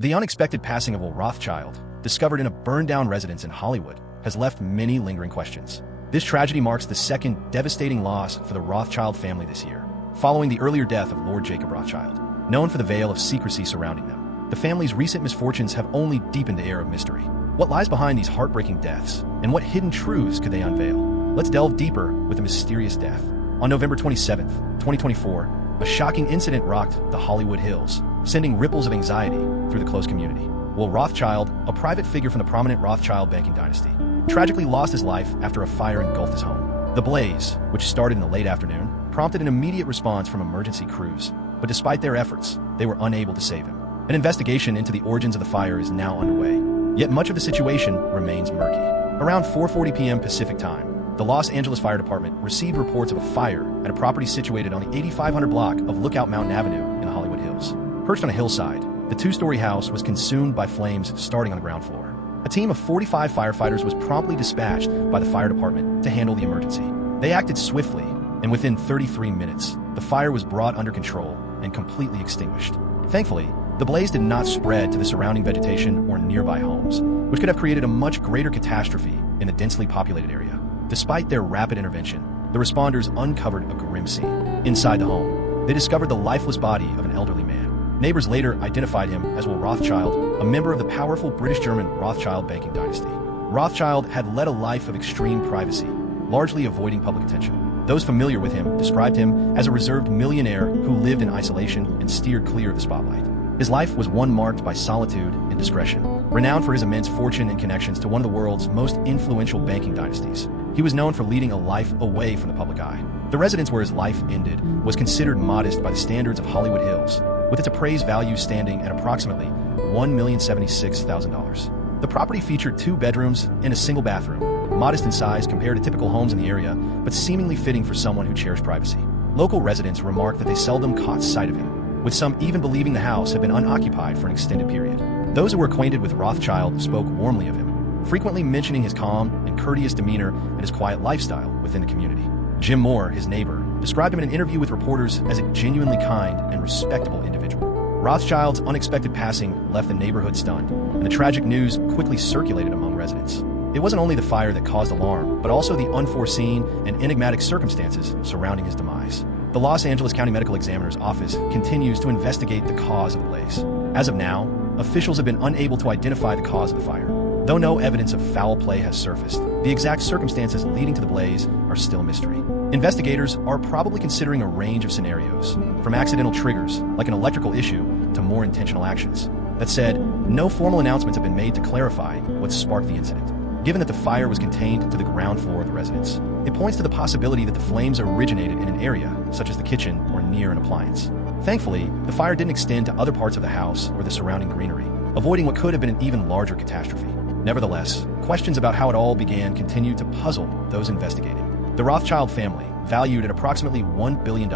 The unexpected passing of a Rothschild, discovered in a burned-down residence in Hollywood, has left many lingering questions. This tragedy marks the second devastating loss for the Rothschild family this year, following the earlier death of Lord Jacob Rothschild. Known for the veil of secrecy surrounding them, the family's recent misfortunes have only deepened the air of mystery. What lies behind these heartbreaking deaths, and what hidden truths could they unveil? Let's delve deeper with the mysterious death. On November 27, 2024, a shocking incident rocked the Hollywood Hills, sending ripples of anxiety through the close community. Will Rothschild, a private figure from the prominent Rothschild banking dynasty, tragically lost his life after a fire engulfed his home. The blaze, which started in the late afternoon, prompted an immediate response from emergency crews, but despite their efforts, they were unable to save him. An investigation into the origins of the fire is now underway, yet much of the situation remains murky. Around 4:40 p.m. Pacific time, the Los Angeles Fire Department received reports of a fire at a property situated on the 8500 block of Lookout Mountain Avenue in the Hollywood Hills. Perched on a hillside, the two-story house was consumed by flames starting on the ground floor. A team of 45 firefighters was promptly dispatched by the fire department to handle the emergency. They acted swiftly, and within 33 minutes, the fire was brought under control and completely extinguished. Thankfully, the blaze did not spread to the surrounding vegetation or nearby homes, which could have created a much greater catastrophe in the densely populated area. Despite their rapid intervention, the responders uncovered a grim scene. Inside the home, they discovered the lifeless body of an elderly man. Neighbors later identified him as Will Rothschild, a member of the powerful British-German Rothschild banking dynasty. Rothschild had led a life of extreme privacy, largely avoiding public attention. Those familiar with him described him as a reserved millionaire who lived in isolation and steered clear of the spotlight. His life was one marked by solitude and discretion. Renowned for his immense fortune and connections to one of the world's most influential banking dynasties, he was known for leading a life away from the public eye. The residence where his life ended was considered modest by the standards of Hollywood Hills, with its appraised value standing at approximately $1,076,000. The property featured 2 bedrooms and a single bathroom, modest in size compared to typical homes in the area, but seemingly fitting for someone who cherished privacy. Local residents remarked that they seldom caught sight of him, with some even believing the house had been unoccupied for an extended period. Those who were acquainted with Rothschild spoke warmly of him, frequently mentioning his calm and courteous demeanor and his quiet lifestyle within the community. Jim Moore, his neighbor, described him in an interview with reporters as a genuinely kind and respectable individual. Rothschild's unexpected passing left the neighborhood stunned, and the tragic news quickly circulated among residents. It wasn't only the fire that caused alarm, but also the unforeseen and enigmatic circumstances surrounding his demise. The Los Angeles County Medical Examiner's Office continues to investigate the cause of the blaze. As of now, officials have been unable to identify the cause of the fire. Though no evidence of foul play has surfaced, the exact circumstances leading to the blaze are still a mystery. Investigators are probably considering a range of scenarios, from accidental triggers, like an electrical issue, to more intentional actions. That said, no formal announcements have been made to clarify what sparked the incident. Given that the fire was contained to the ground floor of the residence, it points to the possibility that the flames originated in an area, such as the kitchen or near an appliance. Thankfully, the fire didn't extend to other parts of the house or the surrounding greenery, avoiding what could have been an even larger catastrophe. Nevertheless, questions about how it all began continue to puzzle those investigating. The Rothschild family, valued at approximately $1 billion,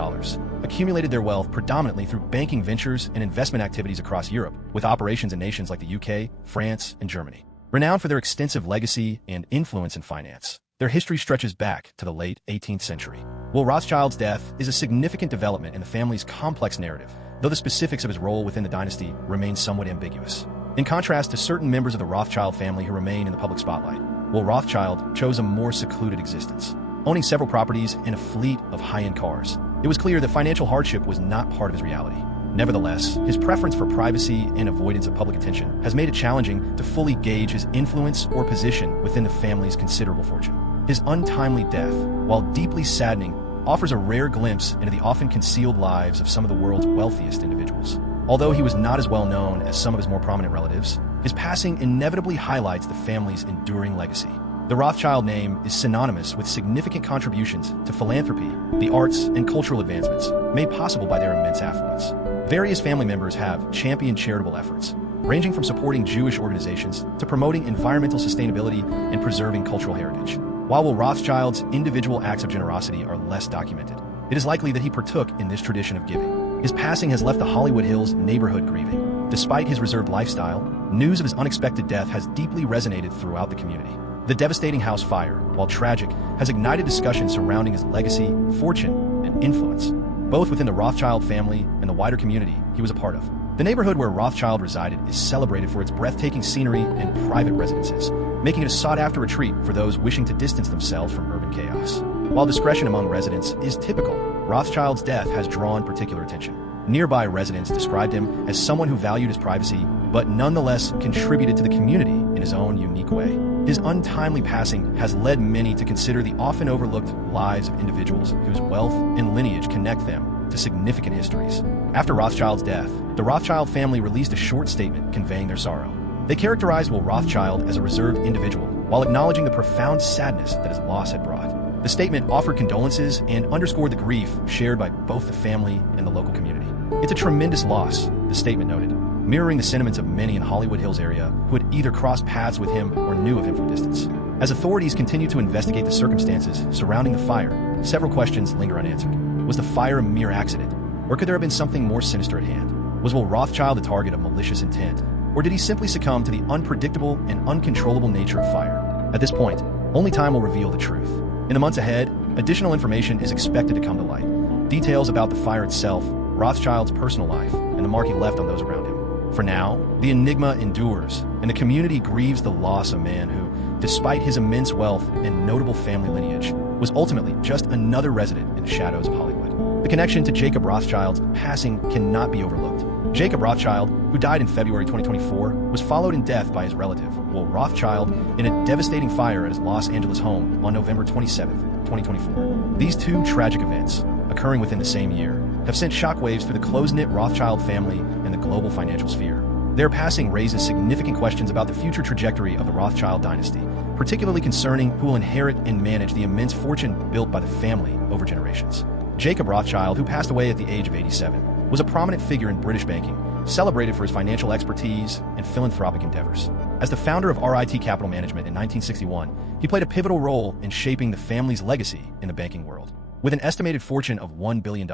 accumulated their wealth predominantly through banking ventures and investment activities across Europe, with operations in nations like the UK, France, and Germany. Renowned for their extensive legacy and influence in finance, their history stretches back to the late 18th century. Will Rothschild's death is a significant development in the family's complex narrative, though the specifics of his role within the dynasty remain somewhat ambiguous. In contrast to certain members of the Rothschild family who remain in the public spotlight, Will Rothschild chose a more secluded existence. Owning several properties and a fleet of high-end cars, it was clear that financial hardship was not part of his reality. Nevertheless, his preference for privacy and avoidance of public attention has made it challenging to fully gauge his influence or position within the family's considerable fortune. His untimely death, while deeply saddening, offers a rare glimpse into the often concealed lives of some of the world's wealthiest individuals. Although he was not as well known as some of his more prominent relatives, his passing inevitably highlights the family's enduring legacy. The Rothschild name is synonymous with significant contributions to philanthropy, the arts, and cultural advancements made possible by their immense affluence. Various family members have championed charitable efforts, ranging from supporting Jewish organizations to promoting environmental sustainability and preserving cultural heritage. While Will Rothschild's individual acts of generosity are less documented, it is likely that he partook in this tradition of giving. His passing has left the Hollywood Hills neighborhood grieving. Despite his reserved lifestyle, news of his unexpected death has deeply resonated throughout the community. The devastating house fire, while tragic, has ignited discussion surrounding his legacy, fortune, and influence, both within the Rothschild family and the wider community he was a part of. The neighborhood where Rothschild resided is celebrated for its breathtaking scenery and private residences, making it a sought-after retreat for those wishing to distance themselves from urban chaos. While discretion among residents is typical, Rothschild's death has drawn particular attention. Nearby residents described him as someone who valued his privacy, but nonetheless contributed to the community in his own unique way. His untimely passing has led many to consider the often overlooked lives of individuals whose wealth and lineage connect them to significant histories. After Rothschild's death, the Rothschild family released a short statement conveying their sorrow. They characterized Will Rothschild as a reserved individual, while acknowledging the profound sadness that his loss had brought. The statement offered condolences and underscored the grief shared by both the family and the local community. "It's a tremendous loss," the statement noted, mirroring the sentiments of many in Hollywood Hills area who had either crossed paths with him or knew of him from distance. As authorities continue to investigate the circumstances surrounding the fire, several questions linger unanswered. Was the fire a mere accident, or could there have been something more sinister at hand? Was Will Rothschild the target of malicious intent, or did he simply succumb to the unpredictable and uncontrollable nature of fire? At this point, only time will reveal the truth. In the months ahead, additional information is expected to come to light. Details about the fire itself, Rothschild's personal life, and the mark he left on those around him. For now, the enigma endures, and the community grieves the loss of a man who, despite his immense wealth and notable family lineage, was ultimately just another resident in the shadows of Hollywood. The connection to Jacob Rothschild's passing cannot be overlooked. Jacob Rothschild, who died in February 2024, was followed in death by his relative, Will Rothschild, in a devastating fire at his Los Angeles home on November 27, 2024. These two tragic events, occurring within the same year, have sent shockwaves through the close-knit Rothschild family and the global financial sphere. Their passing raises significant questions about the future trajectory of the Rothschild dynasty, particularly concerning who will inherit and manage the immense fortune built by the family over generations. Jacob Rothschild, who passed away at the age of 87, was a prominent figure in British banking, celebrated for his financial expertise and philanthropic endeavors. As the founder of RIT Capital Management in 1961, he played a pivotal role in shaping the family's legacy in the banking world. With an estimated fortune of $1 billion,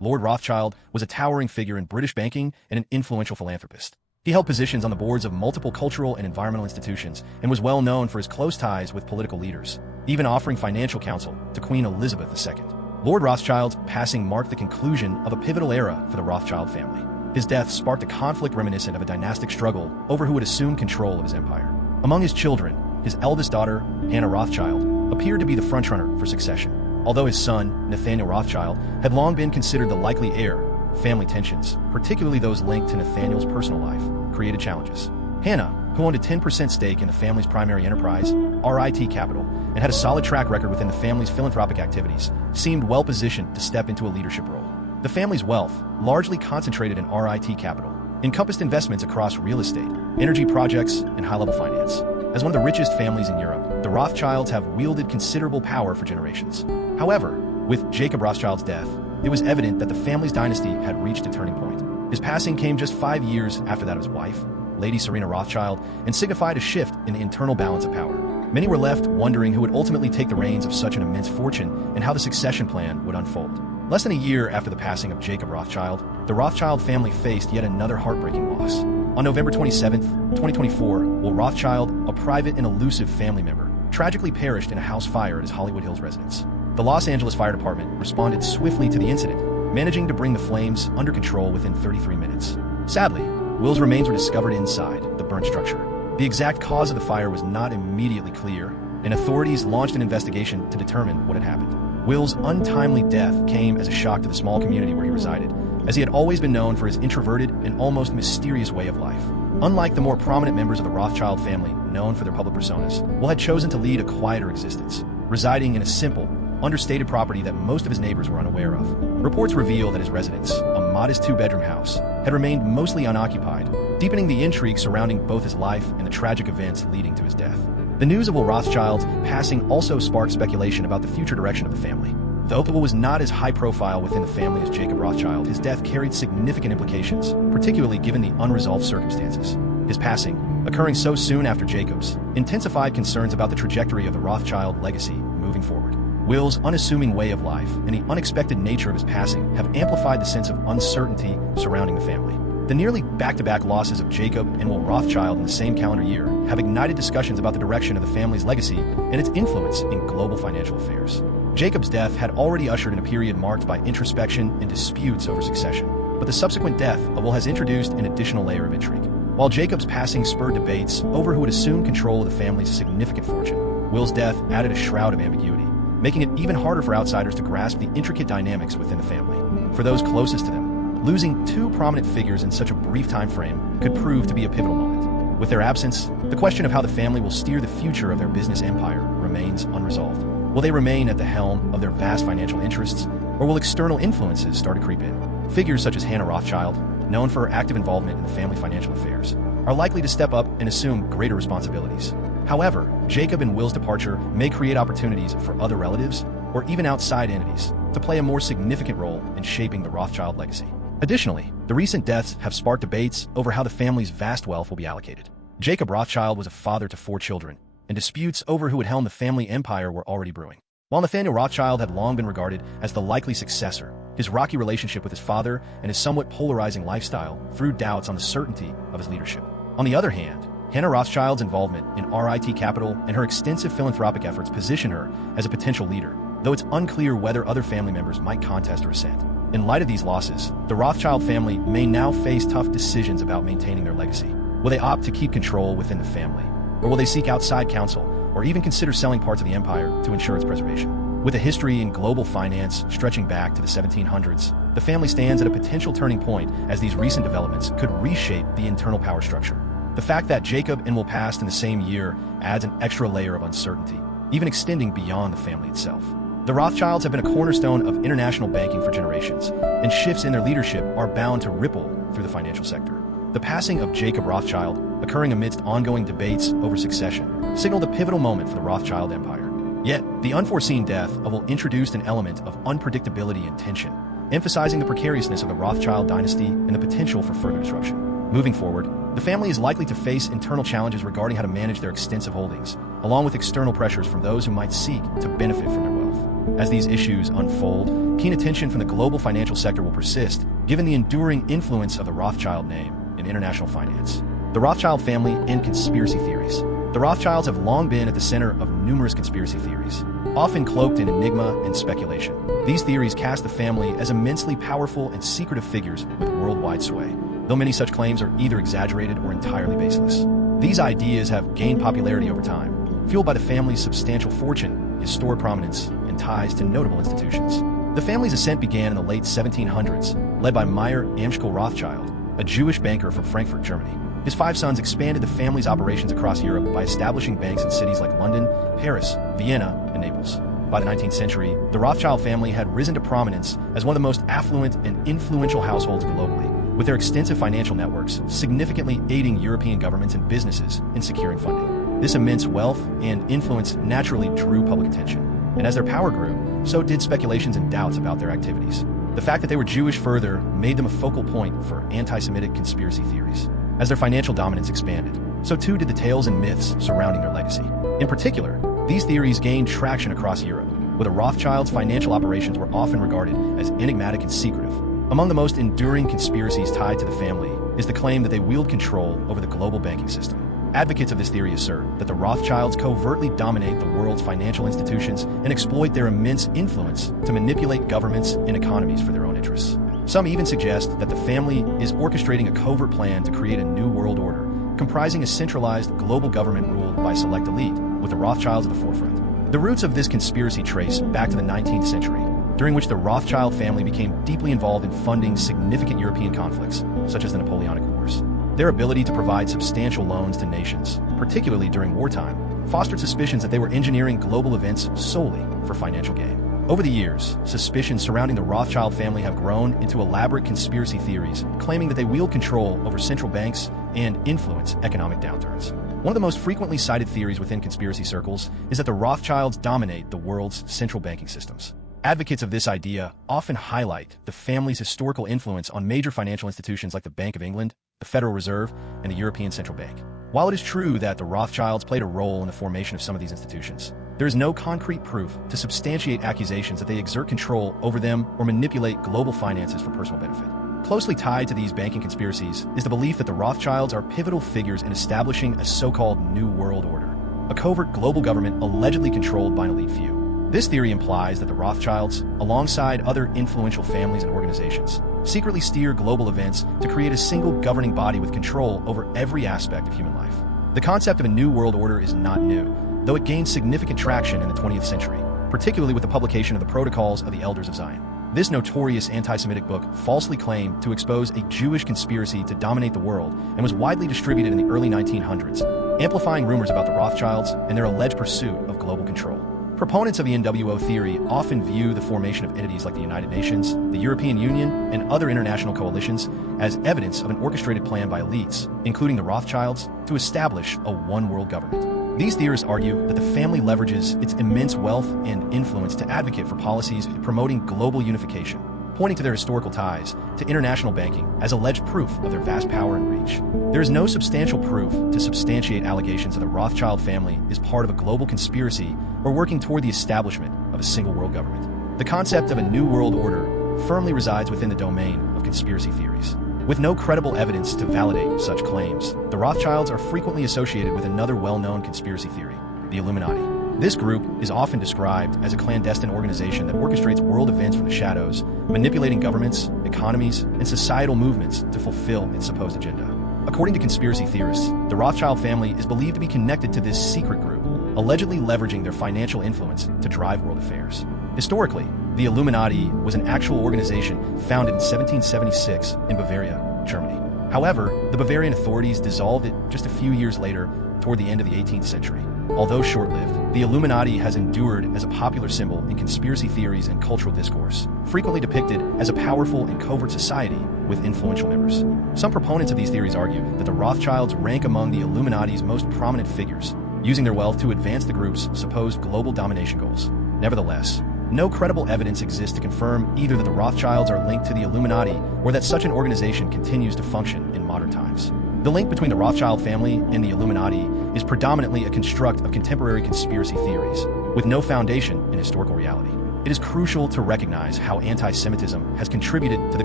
Lord Rothschild was a towering figure in British banking and an influential philanthropist. He held positions on the boards of multiple cultural and environmental institutions and was well known for his close ties with political leaders, even offering financial counsel to Queen Elizabeth II. Lord Rothschild's passing marked the conclusion of a pivotal era for the Rothschild family. His death sparked a conflict reminiscent of a dynastic struggle over who would assume control of his empire. Among his children, his eldest daughter, Hannah Rothschild, appeared to be the frontrunner for succession. Although his son, Nathaniel Rothschild, had long been considered the likely heir, family tensions, particularly those linked to Nathaniel's personal life, created challenges. Hannah, who owned a 10% stake in the family's primary enterprise, RIT Capital, and had a solid track record within the family's philanthropic activities, seemed well-positioned to step into a leadership role. The family's wealth, largely concentrated in RIT Capital, encompassed investments across real estate, energy projects, and high-level finance. As one of the richest families in Europe, the Rothschilds have wielded considerable power for generations. However, with Jacob Rothschild's death, it was evident that the family's dynasty had reached a turning point. His passing came just 5 years after that of his wife, Lady Serena Rothschild, and signified a shift in the internal balance of power. Many were left wondering who would ultimately take the reins of such an immense fortune and how the succession plan would unfold. Less than a year after the passing of Jacob Rothschild, the Rothschild family faced yet another heartbreaking loss. On November 27, 2024, Will Rothschild, a private and elusive family member, tragically perished in a house fire at his Hollywood Hills residence. The Los Angeles Fire Department responded swiftly to the incident, managing to bring the flames under control within 33 minutes. Sadly, Will's remains were discovered inside the burnt structure. The exact cause of the fire was not immediately clear, and authorities launched an investigation to determine what had happened. Will's untimely death came as a shock to the small community where he resided, as he had always been known for his introverted and almost mysterious way of life. Unlike the more prominent members of the Rothschild family, known for their public personas, Will had chosen to lead a quieter existence, residing in a simple, understated property that most of his neighbors were unaware of. Reports reveal that his residence, a modest 2-bedroom house, had remained mostly unoccupied, deepening the intrigue surrounding both his life and the tragic events leading to his death. The news of Will Rothschild's passing also sparked speculation about the future direction of the family. Though Will was not as high profile within the family as Jacob Rothschild, his death carried significant implications, particularly given the unresolved circumstances. His passing, occurring so soon after Jacob's, intensified concerns about the trajectory of the Rothschild legacy moving forward. Will's unassuming way of life and the unexpected nature of his passing have amplified the sense of uncertainty surrounding the family. The nearly back-to-back losses of Jacob and Will Rothschild in the same calendar year have ignited discussions about the direction of the family's legacy and its influence in global financial affairs. Jacob's death had already ushered in a period marked by introspection and disputes over succession. but the subsequent death of Will has introduced an additional layer of intrigue. While Jacob's passing spurred debates over who would assume control of the family's significant fortune, Will's death added a shroud of ambiguity, making it even harder for outsiders to grasp the intricate dynamics within the family. For those closest to them, losing two prominent figures in such a brief time frame could prove to be a pivotal moment. With their absence, the question of how the family will steer the future of their business empire remains unresolved. Will they remain at the helm of their vast financial interests, or will external influences start to creep in? Figures such as Hannah Rothschild, known for her active involvement in the family financial affairs, are likely to step up and assume greater responsibilities. However, Jacob and Will's departure may create opportunities for other relatives, or even outside entities, to play a more significant role in shaping the Rothschild legacy. Additionally, the recent deaths have sparked debates over how the family's vast wealth will be allocated. Jacob Rothschild was a father to 4 children, and disputes over who would helm the family empire were already brewing. While Nathaniel Rothschild had long been regarded as the likely successor, his rocky relationship with his father and his somewhat polarizing lifestyle threw doubts on the certainty of his leadership. On the other hand, Hannah Rothschild's involvement in RIT Capital and her extensive philanthropic efforts position her as a potential leader, though it's unclear whether other family members might contest her ascent. In light of these losses, the Rothschild family may now face tough decisions about maintaining their legacy. Will they opt to keep control within the family, or will they seek outside counsel, or even consider selling parts of the empire to ensure its preservation? With a history in global finance stretching back to the 1700s, the family stands at a potential turning point as these recent developments could reshape the internal power structure. The fact that Jacob and Will passed in the same year adds an extra layer of uncertainty, even extending beyond the family itself. The Rothschilds have been a cornerstone of international banking for generations, and shifts in their leadership are bound to ripple through the financial sector. The passing of Jacob Rothschild, occurring amidst ongoing debates over succession, signaled a pivotal moment for the Rothschild empire. Yet, the unforeseen death of Will introduced an element of unpredictability and tension, emphasizing the precariousness of the Rothschild dynasty and the potential for further disruption. Moving forward, the family is likely to face internal challenges regarding how to manage their extensive holdings, along with external pressures from those who might seek to benefit from their wealth. As these issues unfold, keen attention from the global financial sector will persist, given the enduring influence of the Rothschild name in international finance. The Rothschild family and conspiracy theories. The Rothschilds have long been at the center of numerous conspiracy theories, often cloaked in enigma and speculation. These theories cast the family as immensely powerful and secretive figures with worldwide sway, though many such claims are either exaggerated or entirely baseless. These ideas have gained popularity over time, fueled by the family's substantial fortune, historic prominence, and ties to notable institutions. The family's ascent began in the late 1700s, led by Meyer Amschel Rothschild, a Jewish banker from Frankfurt, Germany. His 5 sons expanded the family's operations across Europe by establishing banks in cities like London, Paris, Vienna, and Naples. By the 19th century, the Rothschild family had risen to prominence as one of the most affluent and influential households globally, with their extensive financial networks significantly aiding European governments and businesses in securing funding. This immense wealth and influence naturally drew public attention, and as their power grew, so did speculations and doubts about their activities. The fact that they were Jewish further made them a focal point for anti-Semitic conspiracy theories. As their financial dominance expanded, so too did the tales and myths surrounding their legacy. In particular, these theories gained traction across Europe, where the Rothschilds' financial operations were often regarded as enigmatic and secretive. Among the most enduring conspiracies tied to the family is the claim that they wield control over the global banking system. Advocates of this theory assert that the Rothschilds covertly dominate the world's financial institutions and exploit their immense influence to manipulate governments and economies for their own interests. Some even suggest that the family is orchestrating a covert plan to create a new world order, comprising a centralized global government ruled by a select elite, with the Rothschilds at the forefront. The roots of this conspiracy trace back to the 19th century, during which the Rothschild family became deeply involved in funding significant European conflicts, such as the Napoleonic Wars. Their ability to provide substantial loans to nations, particularly during wartime, fostered suspicions that they were engineering global events solely for financial gain. Over the years, suspicions surrounding the Rothschild family have grown into elaborate conspiracy theories, claiming that they wield control over central banks and influence economic downturns. One of the most frequently cited theories within conspiracy circles is that the Rothschilds dominate the world's central banking systems. Advocates of this idea often highlight the family's historical influence on major financial institutions like the Bank of England, the Federal Reserve, and the European Central Bank. While it is true that the Rothschilds played a role in the formation of some of these institutions, there is no concrete proof to substantiate accusations that they exert control over them or manipulate global finances for personal benefit. Closely tied to these banking conspiracies is the belief that the Rothschilds are pivotal figures in establishing a so-called New World Order, a covert global government allegedly controlled by an elite few. This theory implies that the Rothschilds, alongside other influential families and organizations, secretly steer global events to create a single governing body with control over every aspect of human life. The concept of a new world order is not new, though it gained significant traction in the 20th century, particularly with the publication of the Protocols of the Elders of Zion. This notorious anti-Semitic book falsely claimed to expose a Jewish conspiracy to dominate the world and was widely distributed in the early 1900s, amplifying rumors about the Rothschilds and their alleged pursuit of global control. Proponents of the NWO theory often view the formation of entities like the United Nations, the European Union, and other international coalitions as evidence of an orchestrated plan by elites, including the Rothschilds, to establish a one-world government. These theorists argue that the family leverages its immense wealth and influence to advocate for policies promoting global unification, pointing to their historical ties to international banking as alleged proof of their vast power and reach. There is no substantial proof to substantiate allegations that the Rothschild family is part of a global conspiracy or working toward the establishment of a single world government. The concept of a new world order firmly resides within the domain of conspiracy theories. With no credible evidence to validate such claims, the Rothschilds are frequently associated with another well-known conspiracy theory, the Illuminati. This group is often described as a clandestine organization that orchestrates world events from the shadows, manipulating governments, economies, and societal movements to fulfill its supposed agenda. According to conspiracy theorists, the Rothschild family is believed to be connected to this secret group, allegedly leveraging their financial influence to drive world affairs. Historically, the Illuminati was an actual organization founded in 1776 in Bavaria, Germany. However, the Bavarian authorities dissolved it just a few years later toward the end of the 18th century. Although short-lived, the Illuminati has endured as a popular symbol in conspiracy theories and cultural discourse, frequently depicted as a powerful and covert society with influential members. Some proponents of these theories argue that the Rothschilds rank among the Illuminati's most prominent figures, using their wealth to advance the group's supposed global domination goals. Nevertheless, no credible evidence exists to confirm either that the Rothschilds are linked to the Illuminati or that such an organization continues to function in modern times. The link between the Rothschild family and the Illuminati is predominantly a construct of contemporary conspiracy theories, with no foundation in historical reality. It is crucial to recognize how anti-Semitism has contributed to the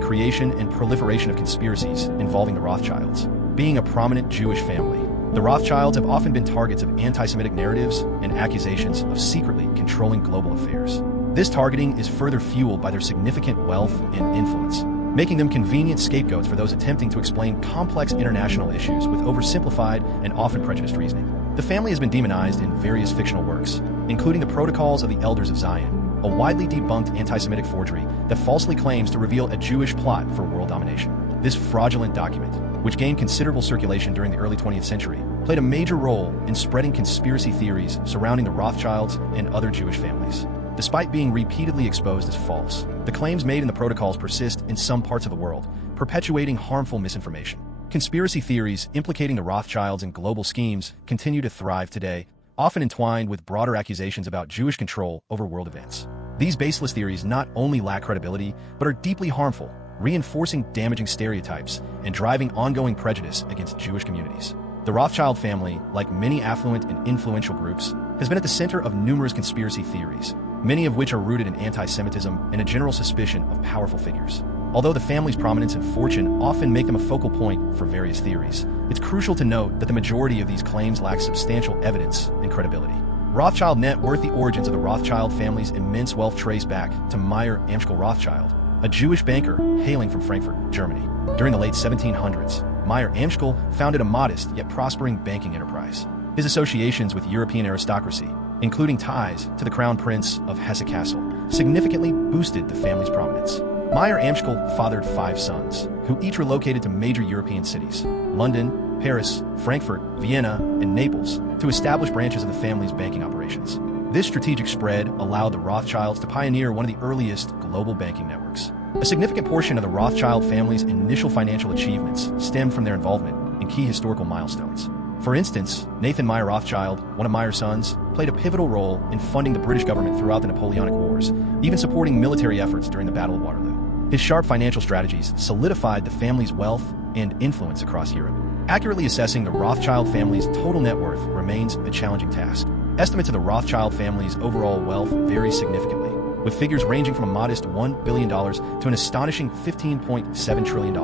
creation and proliferation of conspiracies involving the Rothschilds. Being a prominent Jewish family, the Rothschilds have often been targets of anti-Semitic narratives and accusations of secretly controlling global affairs. This targeting is further fueled by their significant wealth and influence, making them convenient scapegoats for those attempting to explain complex international issues with oversimplified and often prejudiced reasoning. The family has been demonized in various fictional works, including the Protocols of the Elders of Zion, a widely debunked anti-Semitic forgery that falsely claims to reveal a Jewish plot for world domination. This fraudulent document, which gained considerable circulation during the early 20th century, played a major role in spreading conspiracy theories surrounding the Rothschilds and other Jewish families. Despite being repeatedly exposed as false, the claims made in the protocols persist in some parts of the world, perpetuating harmful misinformation. Conspiracy theories implicating the Rothschilds and global schemes continue to thrive today, often entwined with broader accusations about Jewish control over world events. These baseless theories not only lack credibility, but are deeply harmful, reinforcing damaging stereotypes and driving ongoing prejudice against Jewish communities. The Rothschild family, like many affluent and influential groups, has been at the center of numerous conspiracy theories, many of which are rooted in anti-Semitism and a general suspicion of powerful figures. Although the family's prominence and fortune often make them a focal point for various theories, it's crucial to note that the majority of these claims lack substantial evidence and credibility. Rothschild net worth. The origins of the Rothschild family's immense wealth trace back to Meyer Amschel Rothschild, a Jewish banker hailing from Frankfurt, Germany. During the late 1700s, Meyer Amschel founded a modest yet prospering banking enterprise. His associations with European aristocracy, including ties to the Crown Prince of Hesse-Kassel, significantly boosted the family's prominence. Meyer Amschel fathered 5 sons, who each relocated to major European cities, London, Paris, Frankfurt, Vienna, and Naples, to establish branches of the family's banking operations. This strategic spread allowed the Rothschilds to pioneer one of the earliest global banking networks. A significant portion of the Rothschild family's initial financial achievements stemmed from their involvement in key historical milestones. For instance, Nathan Meyer Rothschild, one of Meyer's sons, played a pivotal role in funding the British government throughout the Napoleonic Wars, even supporting military efforts during the Battle of Waterloo. His sharp financial strategies solidified the family's wealth and influence across Europe. Accurately assessing the Rothschild family's total net worth remains a challenging task. Estimates of the Rothschild family's overall wealth vary significantly, with figures ranging from a modest $1 billion to an astonishing $15.7 trillion.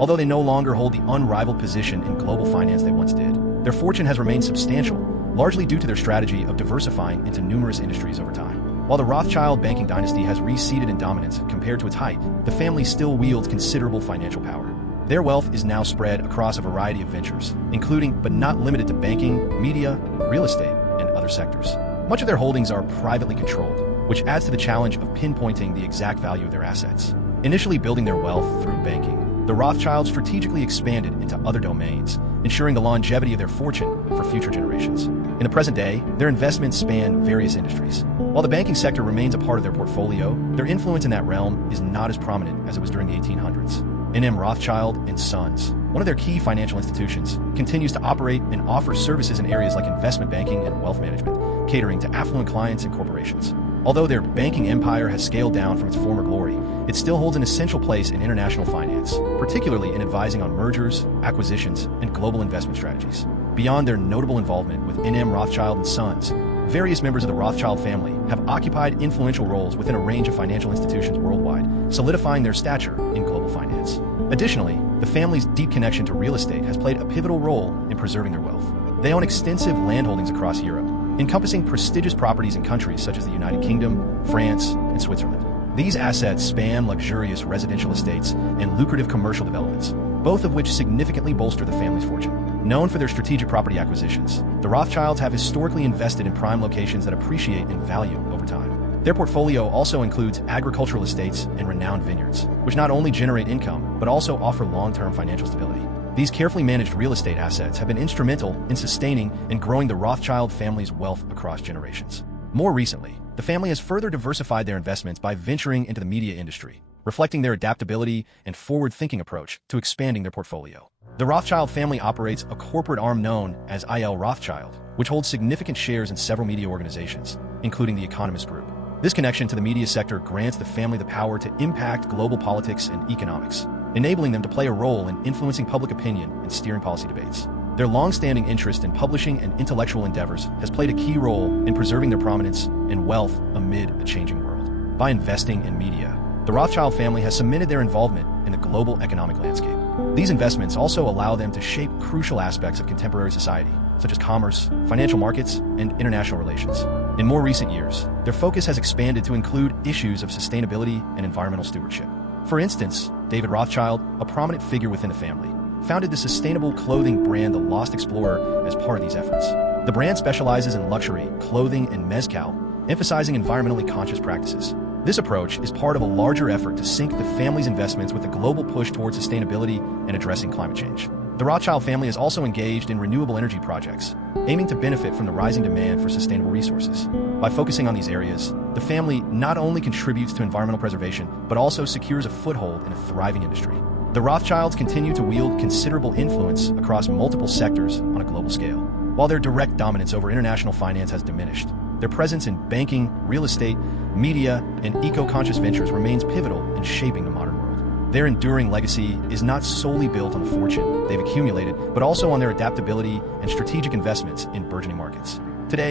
Although they no longer hold the unrivaled position in global finance they once did, their fortune has remained substantial, largely due to their strategy of diversifying into numerous industries over time. While the Rothschild banking dynasty has receded in dominance compared to its height, the family still wields considerable financial power. Their wealth is now spread across a variety of ventures, including but not limited to banking, media, real estate, and other sectors. Much of their holdings are privately controlled, which adds to the challenge of pinpointing the exact value of their assets. Initially building their wealth through banking, the Rothschilds strategically expanded into other domains, ensuring the longevity of their fortune for future generations. In the present day, their investments span various industries. While the banking sector remains a part of their portfolio, their influence in that realm is not as prominent as it was during the 1800s. N.M. Rothschild and Sons, one of their key financial institutions, continues to operate and offer services in areas like investment banking and wealth management, catering to affluent clients and corporations. Although their banking empire has scaled down from its former glory, it still holds an essential place in international finance, particularly in advising on mergers, acquisitions, and global investment strategies. Beyond their notable involvement with N.M. Rothschild and Sons, various members of the Rothschild family have occupied influential roles within a range of financial institutions worldwide, solidifying their stature in global finance. Additionally, the family's deep connection to real estate has played a pivotal role in preserving their wealth. They own extensive landholdings across Europe, encompassing prestigious properties in countries such as the United Kingdom, France, and Switzerland. These assets span luxurious residential estates and lucrative commercial developments, both of which significantly bolster the family's fortune. Known for their strategic property acquisitions, the Rothschilds have historically invested in prime locations that appreciate in value over time. Their portfolio also includes agricultural estates and renowned vineyards, which not only generate income, but also offer long-term financial stability. These carefully managed real estate assets have been instrumental in sustaining and growing the Rothschild family's wealth across generations. More recently, the family has further diversified their investments by venturing into the media industry, reflecting their adaptability and forward-thinking approach to expanding their portfolio. The Rothschild family operates a corporate arm known as I.L. Rothschild, which holds significant shares in several media organizations, including the Economist Group. This connection to the media sector grants the family the power to impact global politics and economics, enabling them to play a role in influencing public opinion and steering policy debates. Their long-standing interest in publishing and intellectual endeavors has played a key role in preserving their prominence and wealth amid a changing world. By investing in media, the Rothschild family has cemented their involvement in the global economic landscape. These investments also allow them to shape crucial aspects of contemporary society, such as commerce, financial markets, and international relations. In more recent years, their focus has expanded to include issues of sustainability and environmental stewardship. For instance, David Rothschild, a prominent figure within the family, founded the sustainable clothing brand The Lost Explorer as part of these efforts. The brand specializes in luxury, clothing, and mezcal, emphasizing environmentally conscious practices. This approach is part of a larger effort to sync the family's investments with the global push towards sustainability and addressing climate change. The Rothschild family is also engaged in renewable energy projects, aiming to benefit from the rising demand for sustainable resources. By focusing on these areas, the family not only contributes to environmental preservation, but also secures a foothold in a thriving industry. The Rothschilds continue to wield considerable influence across multiple sectors on a global scale. While their direct dominance over international finance has diminished, their presence in banking, real estate, media, and eco-conscious ventures remains pivotal in shaping the modern world. Their enduring legacy is not solely built on the fortune they've accumulated, but also on their adaptability and strategic investments in burgeoning markets. Today,